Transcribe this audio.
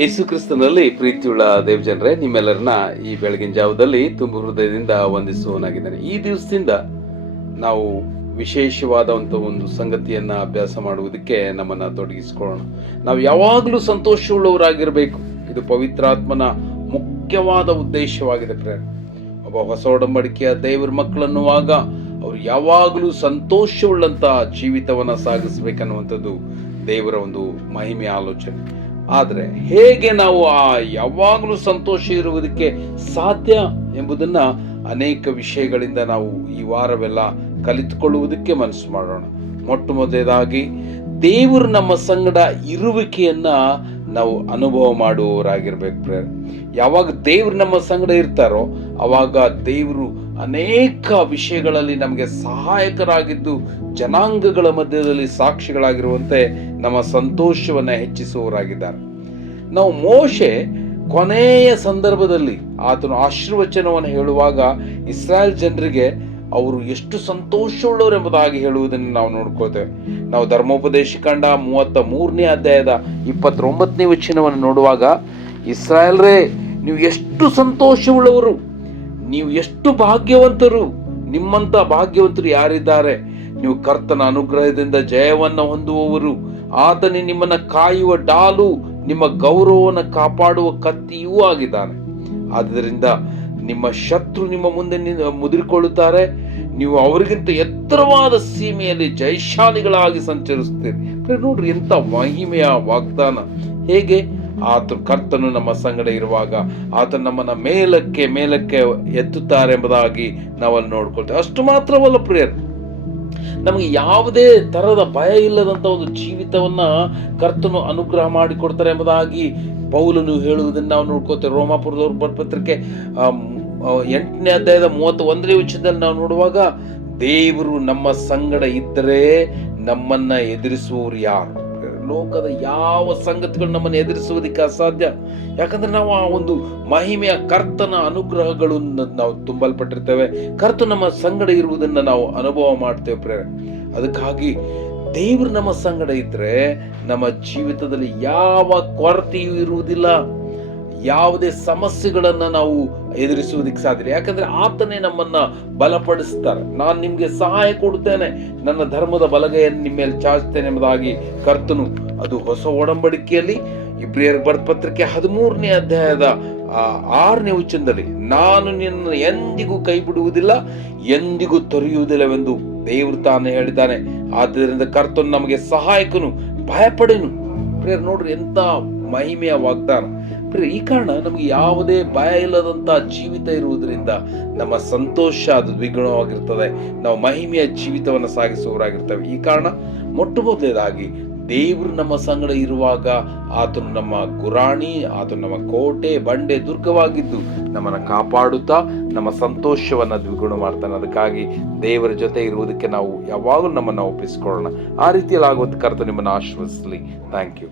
ಯೇಸು ಕ್ರಿಸ್ತನಲ್ಲಿ ಪ್ರೀತಿಯುಳ್ಳ ದೇವಜನರೇ, ನಿಮ್ಮೆಲ್ಲರನ್ನ ಈ ಬೆಳಗಿನ ಜಾವದಲ್ಲಿ ತುಂಬ ಹೃದಯದಿಂದ ವಂದಿಸುವನಾಗಿದ್ದೇನೆ. ಈ ದಿವಸದಿಂದ ನಾವು ವಿಶೇಷವಾದಂಥ ಒಂದು ಸಂಗತಿಯನ್ನ ಅಭ್ಯಾಸ ಮಾಡುವುದಕ್ಕೆ ನಮ್ಮನ್ನ ತೊಡಗಿಸಿಕೊಳ್ಳೋಣ. ನಾವು ಯಾವಾಗಲೂ ಸಂತೋಷವುಳ್ಳವರಾಗಿರಬೇಕು. ಇದು ಪವಿತ್ರಾತ್ಮನ ಮುಖ್ಯವಾದ ಉದ್ದೇಶವಾಗಿದೆ. ಪ್ರೇರಣೆ ಒಬ್ಬ ಹೊಸ ಒಡಂಬಡಿಕೆಯ ದೇವರ ಮಕ್ಕಳನ್ನುವಾಗ ಅವರು ಯಾವಾಗಲೂ ಸಂತೋಷವುಳ್ಳಂತ ಜೀವಿತವನ್ನ ಸಾಗಿಸಬೇಕನ್ನುವಂಥದ್ದು ದೇವರ ಒಂದು ಮಹಿಮೆಯ ಆಲೋಚನೆ. ಆದರೆ ಹೇಗೆ ನಾವು ಯಾವಾಗಲೂ ಸಂತೋಷ ಇರುವುದಕ್ಕೆ ಸಾಧ್ಯ ಎಂಬುದನ್ನ ಅನೇಕ ವಿಷಯಗಳಿಂದ ನಾವು ಈ ವಾರವೆಲ್ಲ ಕಲಿತುಕೊಳ್ಳುವುದಕ್ಕೆ ಮನಸ್ಸು ಮಾಡೋಣ. ಮೊಟ್ಟ ಮೊದಲನೇದಾಗಿ ದೇವರು ನಮ್ಮ ಸಂಗಡ ಇರುವಿಕೆಯನ್ನ ನಾವು ಅನುಭವ ಮಾಡುವವರಾಗಿರ್ಬೇಕು. ಯಾವಾಗ ದೇವರು ನಮ್ಮ ಸಂಗಡ ಇರ್ತಾರೋ ಅವಾಗ ದೇವರು ಅನೇಕ ವಿಷಯಗಳಲ್ಲಿ ನಮಗೆ ಸಹಾಯಕರಾಗಿದ್ದು ಜನಾಂಗಗಳ ಮಧ್ಯದಲ್ಲಿ ಸಾಕ್ಷಿಗಳಾಗಿರುವಂತೆ ನಮ್ಮ ಸಂತೋಷವನ್ನ ಹೆಚ್ಚಿಸುವವರಾಗಿದ್ದಾರೆ. ನಾವು ಮೋಶೆ ಕೊನೆಯ ಸಂದರ್ಭದಲ್ಲಿ ಆತನು ಆಶೀರ್ವಚನವನ್ನು ಹೇಳುವಾಗ ಇಸ್ರಾಯೇಲ್ ಜನರಿಗೆ ಅವರು ಎಷ್ಟು ಸಂತೋಷವುಳ್ಳವರು ಎಂಬುದಾಗಿ ಹೇಳುವುದನ್ನು ನಾವು ನೋಡ್ಕೋತೇವೆ. ನಾವು ಧರ್ಮೋಪದೇಶ ಕಂಡ 33ನೇ ಅಧ್ಯಾಯದ 29ನೇ ವಚನವನ್ನು ನೋಡುವಾಗ, ಇಸ್ರಾಯೇಲ್ರೇ, ನೀವು ಎಷ್ಟು ಸಂತೋಷವುಳ್ಳವರು, ನೀವು ಎಷ್ಟು ಭಾಗ್ಯವಂತರು, ನಿಮ್ಮಂತ ಭಾಗ್ಯವಂತರು ಯಾರಿದ್ದಾರೆ? ನೀವು ಕರ್ತನ ಅನುಗ್ರಹದಿಂದ ಜಯವನ್ನು ಹೊಂದುವವರು. ಆತನೇ ನಿಮ್ಮನ್ನ ಕಾಯುವ ಡಾಲು, ನಿಮ್ಮ ಗೌರವವನ್ನು ಕಾಪಾಡುವ ಕತ್ತಿಯೂ ಆಗಿದ್ದಾನೆ. ಆದ್ದರಿಂದ ನಿಮ್ಮ ಶತ್ರು ನಿಮ್ಮ ಮುಂದೆ ಮುದುರಿಕೊಳ್ಳುತ್ತಾರೆ, ನೀವು ಅವರಿಗಿಂತ ಎತ್ತರವಾದ ಸೀಮೆಯಲ್ಲಿ ಜಯಶಾಲಿಗಳಾಗಿ ಸಂಚರಿಸುತ್ತೀರಿ. ನೋಡ್ರಿ, ಎಂತ ಮಹಿಮೆಯ ವಾಗ್ದಾನ! ಹೇಗೆ ಕರ್ತನು ನಮ್ಮ ಸಂಗಡ ಇರುವಾಗ ಆತನು ನಮ್ಮನ್ನ ಮೇಲಕ್ಕೆ ಮೇಲಕ್ಕೆ ಎತ್ತುತ್ತಾರೆ ಎಂಬುದಾಗಿ ನಾವಲ್ಲಿ ನೋಡ್ಕೊಳ್ತೇವೆ. ಅಷ್ಟು ಮಾತ್ರವಲ್ಲ ಪ್ರಿಯರೇ, ನಮಗೆ ಯಾವುದೇ ತರದ ಭಯ ಇಲ್ಲದಂತ ಒಂದು ಜೀವಿತವನ್ನ ಕರ್ತನು ಅನುಗ್ರಹ ಮಾಡಿಕೊಡ್ತಾರೆ ಎಂಬುದಾಗಿ ಪೌಲನು ಹೇಳುವುದನ್ನು ನಾವು ನೋಡ್ಕೋತೇವೆ. ರೋಮಾಪುರದವ್ರ ಪತ್ರಿಕೆ 8ನೇ ಅಧ್ಯಾಯದ 31ನೇ ವಚನದಲ್ಲಿ ನಾವು ನೋಡುವಾಗ, ದೇವರು ನಮ್ಮ ಸಂಗಡ ಇದ್ದರೆ ನಮ್ಮನ್ನ ಎದುರಿಸುವವರು ಯಾರು? ಲೋಕದ ಯಾವ ಸಂಗತಿಗಳು ನಮ್ಮನ್ನು ಎದುರಿಸುವುದಕ್ಕೆ ಅಸಾಧ್ಯ. ಯಾಕಂದ್ರೆ ನಾವು ಆ ಒಂದು ಮಹಿಮೆಯ ಕರ್ತನ ಅನುಗ್ರಹಗಳು ನಾವು ತುಂಬಲ್ಪಟ್ಟಿರ್ತೇವೆ. ಕರ್ತ ನಮ್ಮ ಸಂಗಡ ಇರುವುದನ್ನ ನಾವು ಅನುಭವ ಮಾಡ್ತೇವೆ. ಅದಕ್ಕಾಗಿ ದೇವರು ನಮ್ಮ ಸಂಗಡ ಇದ್ರೆ ನಮ್ಮ ಜೀವಿತದಲ್ಲಿ ಯಾವ ಕೊರತೆಯೂ ಇರುವುದಿಲ್ಲ, ಯಾವುದೇ ಸಮಸ್ಯೆಗಳನ್ನ ನಾವು ಎದುರಿಸುವುದಕ್ಕೆ ಸಾಧ್ಯ. ಯಾಕಂದ್ರೆ ಆತನೇ ನಮ್ಮನ್ನ ಬಲಪಡಿಸ್ತಾರೆ. ನಾನು ನಿಮ್ಗೆ ಸಹಾಯ ಕೊಡುತ್ತೇನೆ, ನನ್ನ ಧರ್ಮದ ಬಲಗೈಯನ್ನು ನಿಮ್ಮ ಮೇಲೆ ಚಾಚುತ್ತೇನೆ ಎಂಬುದಾಗಿ ಕರ್ತನು, ಅದು ಹೊಸ ಒಡಂಬಡಿಕೆಯಲ್ಲಿ ಇಬ್ರಿಯರಿಗೆ ಬರೆದ ಪತ್ರಿಕೆ 13ನೇ ಅಧ್ಯಾಯದ 6ನೇ ವಚನದಲ್ಲಿ, ನಾನು ನಿನ್ನ ಎಂದಿಗೂ ಕೈ ಬಿಡುವುದಿಲ್ಲ, ಎಂದಿಗೂ ತೊರೆಯುವುದಿಲ್ಲವೆಂದು ದೇವರು ತಾನೇ ಹೇಳಿದ್ದಾನೆ. ಆದ್ದರಿಂದ ಕರ್ತನು ನಮಗೆ ಸಹಾಯಕನು, ಭಯಪಡೆನು. ನೋಡ್ರಿ, ಎಂತ ಮಹಿಮೆಯ ವಾಗ್ದಾನ! ಈ ಕಾರಣ ನಮಗೆ ಯಾವುದೇ ಭಯ ಇಲ್ಲದಂತ ಜೀವಿತ ಇರುವುದರಿಂದ ನಮ್ಮ ಸಂತೋಷ ಅದು ದ್ವಿಗುಣವಾಗಿರ್ತದೆ. ನಾವು ಮಹಿಮೆಯ ಜೀವಿತವನ್ನು ಸಾಗಿಸುವವರಾಗಿರ್ತೇವೆ. ಈ ಕಾರಣ ಮೊಟ್ಟ ಮೊದಲನೇದಾಗಿ ದೇವರು ನಮ್ಮ ಸಂಗಡ ಇರುವಾಗ ಆತನು ನಮ್ಮ ಗುರಾಣಿ, ಆತನು ನಮ್ಮ ಕೋಟೆ ಬಂಡೆ ದುರ್ಗವಾಗಿದ್ದು ನಮ್ಮನ್ನ ಕಾಪಾಡುತ್ತಾ ನಮ್ಮ ಸಂತೋಷವನ್ನ ದ್ವಿಗುಣ ಮಾಡ್ತಾನೆ. ಅದಕ್ಕಾಗಿ ದೇವರ ಜೊತೆ ಇರುವುದಕ್ಕೆ ನಾವು ಯಾವಾಗಲೂ ನಮ್ಮನ್ನ ಒಪ್ಪಿಸಿಕೊಳ್ಳೋಣ. ಆ ರೀತಿಯಲ್ಲಿ ಆಗುವಂತ ಕರ್ತನು ನಿಮ್ಮನ್ನು ಆಶೀರ್ವದಿಸಲಿ. Thank you.